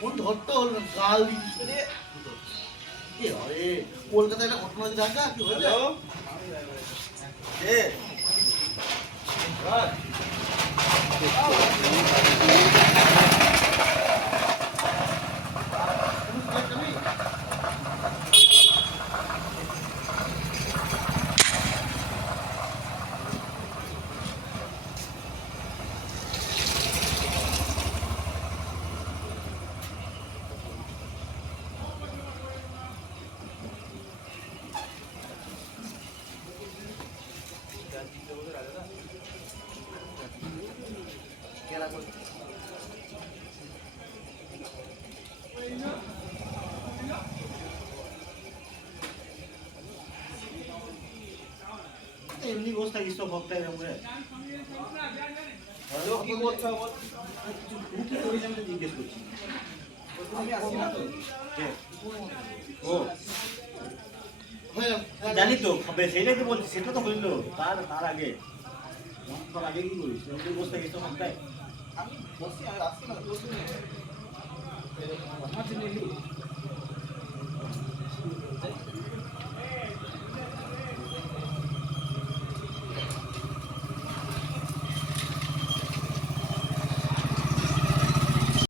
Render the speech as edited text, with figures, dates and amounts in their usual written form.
কোন ধরতে হল না গাল দিচ্ছে রে এ আরে কলকাতায় একটা ঘটনা হয়েছে ঢাকা কি হয়েছে এ এমনি বস থাকিস তো ভক্ত এরকম করে হ্যালো কি করছো কি করিস আমি জিজ্ঞেস করছি আমি আসি না তো ও জানি তো সেটাই তো বলছি সেটা তো হইলো তার আগে তার আগে কি করিস এমনি বস থাকিস তো ভক্তায় আমি বসছি আর আসছি না